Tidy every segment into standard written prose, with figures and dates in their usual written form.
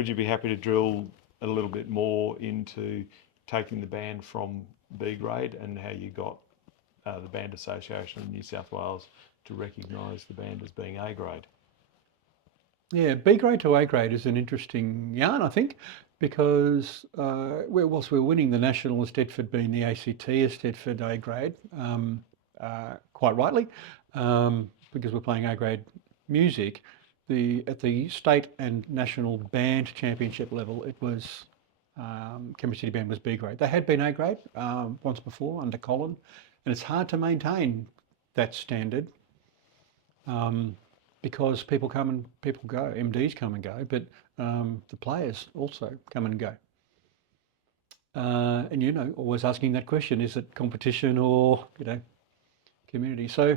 would you be happy to drill a little bit more into taking the band from B grade and how you got the Band Association of New South Wales to recognise the band as being A grade? Yeah, B grade to A grade is an interesting yarn, I think, because whilst we're winning the national, Eisteddfod being the ACT, Eisteddfod A grade, quite rightly, because we're playing A grade music. At the state and national band championship level, it was Canberra City Band was B grade. They had been A grade once before under Colin, and it's hard to maintain that standard. Because people come and people go, MDs come and go, but the players also come and go. And always asking that question, is it competition or, community? So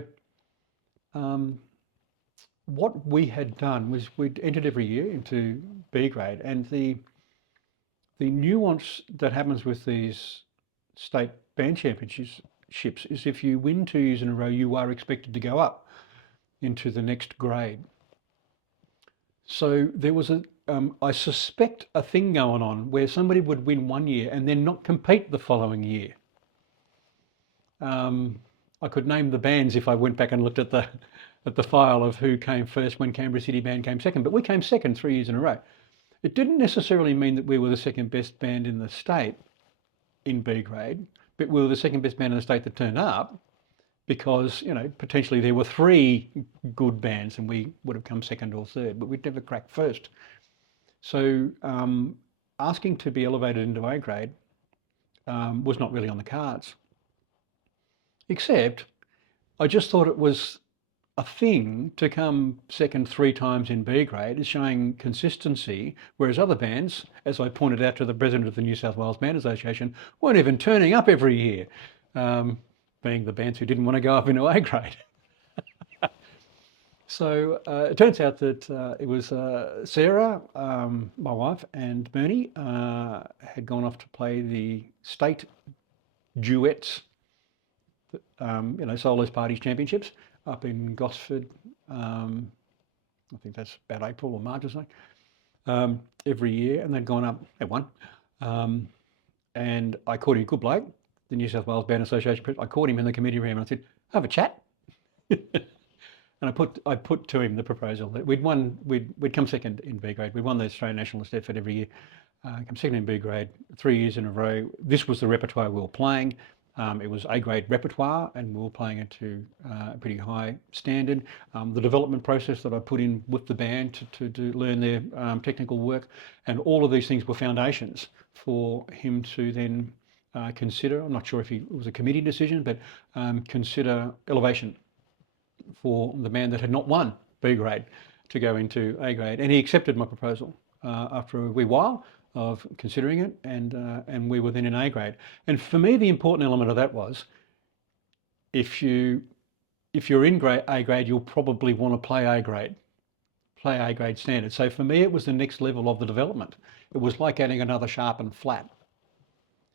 what we had done was we'd entered every year into B grade, and the nuance that happens with these state band championships is if you win 2 years in a row, you are expected to go up into the next grade. So there was I suspect a thing going on where somebody would win 1 year and then not compete the following year. I could name the bands if I went back and looked at the file of who came first when Canberra City Band came second, but we came second 3 years in a row. It didn't necessarily mean that we were the second best band in the state in B grade, but we were the second best band in the state that turned up, because potentially there were 3 good bands and we would have come second or third, but we'd never cracked first. So asking to be elevated into A grade was not really on the cards. Except I just thought it was a thing to come second 3 times in B grade is showing consistency, whereas other bands, as I pointed out to the president of the New South Wales Band Association, weren't even turning up every year. Being the bands who didn't want to go up into A grade. So it turns out that it was Sarah, my wife, and Bernie had gone off to play the state duets, solos parties championships up in Gosford. I think that's about April or March or something, every year, and they'd gone up, they won. And I caught him, good bloke, the New South Wales Band Association. I caught him in the committee room and I said, have a chat. And I put to him the proposal that we'd come second in B grade. We won the Australian National Eisteddfod every year, come second in B grade 3 years in a row. This was the repertoire we were playing. It was A grade repertoire and we were playing it to a pretty high standard. The development process that I put in with the band to learn their technical work, and all of these things were foundations for him to then consider, I'm not sure if it was a committee decision, but consider elevation for the band that had not won B grade to go into A grade. And he accepted my proposal after a wee while of considering it, and we were then in A grade. And for me, the important element of that was, if you're in A grade, you'll probably want to play A grade standard. So for me, it was the next level of the development. It was like adding another sharpened flat.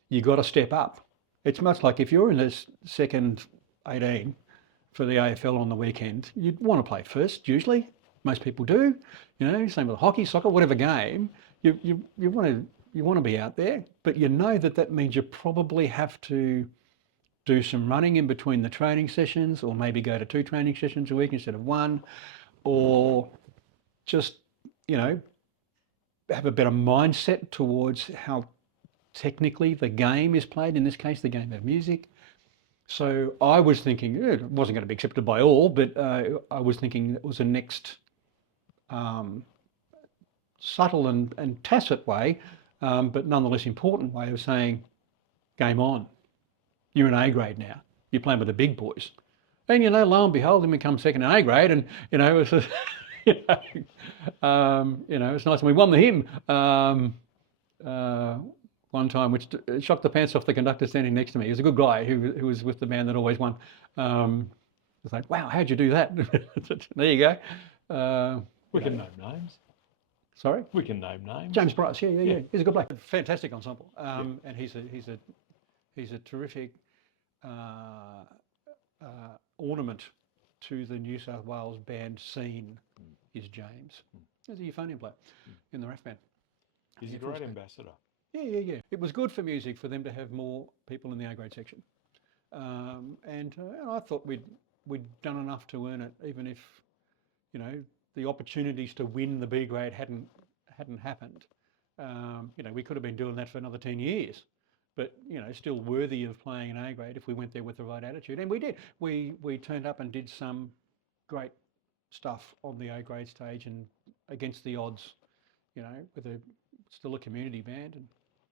You got to step up. It's much like if you're in the second 18 for the AFL on the weekend, you'd want to play first usually. Most people do. Same with hockey, soccer, whatever game. You want to be out there, but that means you probably have to do some running in between the training sessions, or maybe go to 2 training sessions a week instead of 1, or just have a better mindset towards how technically the game is played, in this case the game of music. So I was thinking it wasn't going to be accepted by all, but I was thinking it was a next subtle and tacit way, but nonetheless important way of saying, game on. You're in A grade now. You're playing with the big boys. And lo and behold, then we come second in A grade, and it's it's nice. And we won the hymn one time, which shocked the pants off the conductor standing next to me. He was a good guy who was with the band that always won. It's like, wow, how'd you do that? There you go. We can name names. Sorry? We can name names. James Bryce, yeah. He's a good bloke. Fantastic ensemble. And he's a terrific ornament to the New South Wales band scene, is James. He's a euphonium player in the RAF band. He's a Yeah, full great scope. ambassador. Yeah. It was good for music for them to have more people in the A grade section, and I thought we'd done enough to earn it, even if the opportunities to win the B grade hadn't happened. We could have been doing that for another 10 years, but still worthy of playing an A grade if we went there with the right attitude, and we did. We turned up and did some great stuff on the A grade stage and against the odds, with still a community band, and